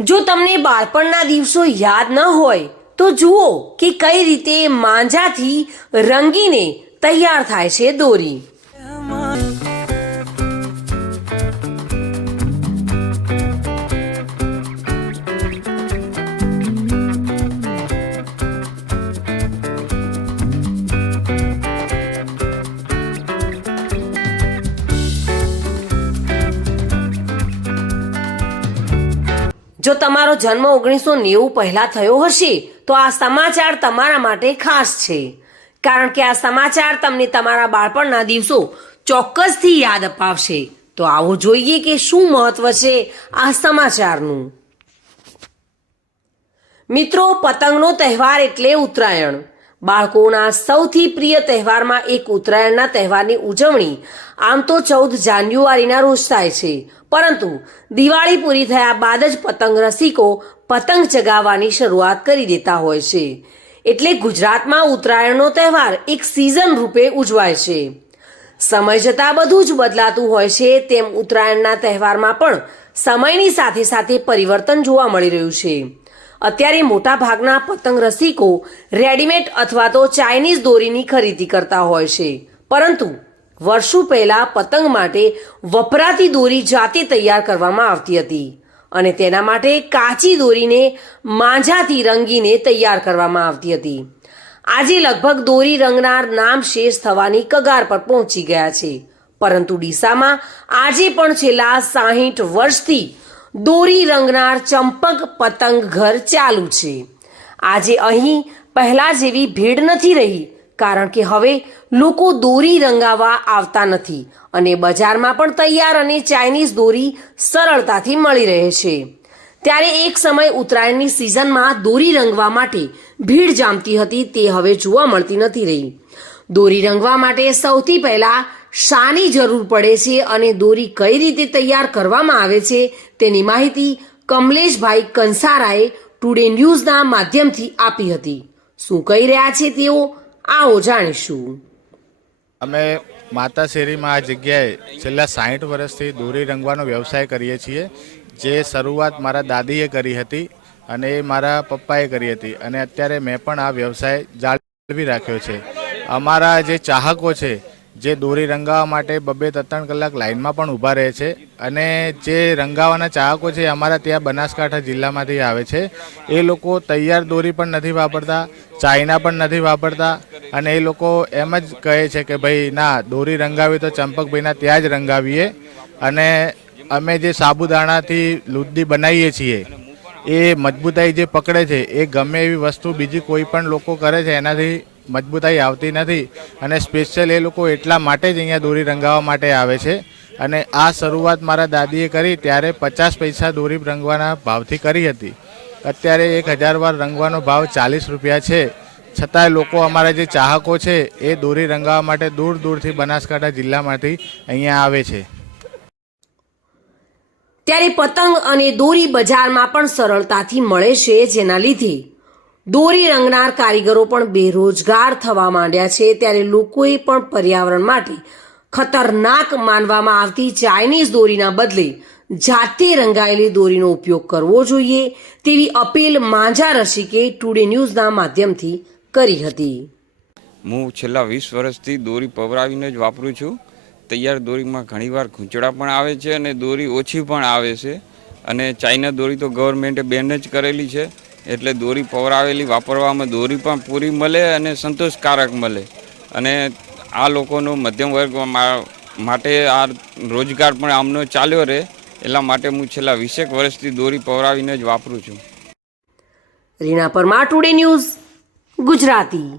જો તમને બાળપણના દિવસો યાદ ન હોય તો જુઓ કે કઈ રીતે માંજાથી રંગીને તૈયાર થાય છે દોરી। જો તમારો જન્મ 1990 પહેલા થયો હશે તો આ સમાચાર તમારા માટે ખાસ છે, કારણ કે આ સમાચાર તમને તમારા બાળપણના દિવસો ચોક્કસથી યાદ અપાવશે। તો આવો જોઈએ કે શું મહત્વ છે આ સમાચારનું। મિત્રો, પતંગનો તહેવાર એટલે ઉત્તરાયણ। બાળકોના સૌથી પ્રિય તહેવારમાં એક ઉત્તરાયણના તહેવારની ઉજવણી આમ તો 14 જાન્યુઆરીના રોજ થાય છે, પરંતુ દિવાળી પૂરી થયા બાદ જ પતંગ રસિકો પતંગ ચગાવવાની શરૂઆત કરી દેતા હોય છે। એટલે ગુજરાતમાં ઉત્તરાયણનો તહેવાર એક સિઝન રૂપે ઉજવાય છે। સમય જતાં બધું જ બદલાતું હોય છે, તેમ ઉત્તરાયણના તહેવારમાં પણ સમયની સાથે સાથે પરિવર્તન જોવા મળી રહ્યું છે। અત્યારે મોટા ભાગના પતંગ રસિકો રેડીમેડ અથવા તો ચાઇનીઝ દોરીની ખરીદી કરતા હોય છે, પરંતુ વર્ષો પહેલા પતંગ માટે વપરાતી દોરી જાતે તૈયાર કરવામાં આવતી હતી અને તેના માટે કાચી દોરીને માંજાથી રંગીને તૈયાર કરવામાં આવતી હતી। આજે લગભગ દોરી રંગનાર નામ શેષ થવાની કગાર પર પહોંચી ગયા છે, પરંતુ ડીસામાં આજે પણ છેલ્લા 60 વર્ષથી દોરી રંગનાર ચંપક પતંગ ઘર ચાલુ છે। આજે અહીં પહેલા જેવી ભીડ નથી રહી, કારણ કે હવે લોકો દોરી રંગાવા આવતા નથી અને બજારમાં પણ તૈયાર અને ચાઇનીઝ દોરી સરળતાથી મળી રહે છે। ત્યારે એક સમય ઉત્તરાયણની સિઝનમાં દોરી રંગવા માટે ભીડ જામતી હતી, તે હવે જોવા મળતી નથી રહી। દોરી રંગવા માટે સૌથી પહેલા શાની જરૂર પડે છે અને દોરી કઈ રીતે તૈયાર કરવામાં આવે છે તેની માહિતી કમલેશભાઈ કંસારાએ ટુડે ન્યૂઝના માધ્યમથી આપી હતી। શું કહી રહ્યા છે તેઓ, આવો જાણીશું। અમે માતાશેરીમાં આ જગ્યાએ છેલ્લા 60 વર્ષથી દોરી રંગવાનો વ્યવસાય કરીએ છીએ, જે શરૂઆત મારા દાદીએ કરી હતી અને મારા પપ્પાએ કરી હતી અને અત્યારે મેં પણ આ વ્યવસાય જાળવી રાખ્યો છે। અમારા જે ચાહકો છે જે દોરી રંગાવવા માટે 2-3 કલાક લાઇનમાં પણ ઊભા રહે છે અને જે રંગાવાના ચાહકો છે અમારા ત્યાં બનાસકાંઠા જિલ્લામાંથી આવે છે। એ લોકો તૈયાર દોરી પણ નથી વાપરતા, ચાઇના પણ નથી વાપરતા અને એ લોકો એમ જ કહે છે કે ભાઈ ના, દોરી રંગાવી તો ચંપકભાઈના ત્યાં જ રંગાવીએ। અને અમે જે સાબુદાણાથી લુદ્દી બનાવીએ છીએ એ મજબૂતાઈ જે પકડે છે એ ગમે એવી વસ્તુ બીજી કોઈ પણ લોકો કરે છે એનાથી મજબૂતાઈ આવતી નથી અને સ્પેશિયલ એ લોકો એટલા માટે જ અહીંયા દોરી રંગાવવા માટે આવે છે। અને આ શરૂઆત મારા દાદીએ કરી ત્યારે 50 પૈસા દોરી રંગવાના ભાવથી કરી હતી। અત્યારે 1000 વાર રંગવાનો ભાવ 40 રૂપિયા છે, છતાંય લોકો અમારા જે ચાહકો છે એ દોરી રંગાવવા માટે દૂર દૂરથી બનાસકાંઠા જિલ્લામાંથી અહીંયા આવે છે। ત્યારે પતંગ અને દોરી બજારમાં પણ સરળતાથી મળે છે, જેના લીધે દોરી રંગનાર કારીગરો પણ બેરોજગાર થવા માંડ્યા છે। ત્યારે લોકોએ પણ પર્યાવરણ માટે ખતરનાક માનવામાં આવતી ચાઇનીઝ દોરીના બદલે જાતે રંગાયેલી દોરીનો ઉપયોગ કરવો જોઈએ તેવી અપીલ માંજા રસિકે ટુડે ન્યૂઝના માધ્યમથી કરી હતી। હું છેલ્લા 20 વર્ષથી દોરી પવરાવીને જ વાપરું છું। તૈયાર દોરીમાં ઘણીવાર ખૂંચડા પણ આવે છે અને દોરી ઓછી પણ આવે છે અને ચાઇના દોરી તો ગવર્મેન્ટે બેન જ કરેલી છે, એટલે દોરી પવરાવેલી વાપરવામાં દોરી પણ પૂરી મળે અને સંતોષકારક મળે અને આ લોકોનો મધ્યમ વર્ગ માટે આ રોજગાર પણ આમનો ચાલ્યો રહે, એટલા માટે હું છેલ્લા 20 વર્ષથી દોરી પવરાવીને જ વાપરું છું। Reena Parmar, today news, Gujarati.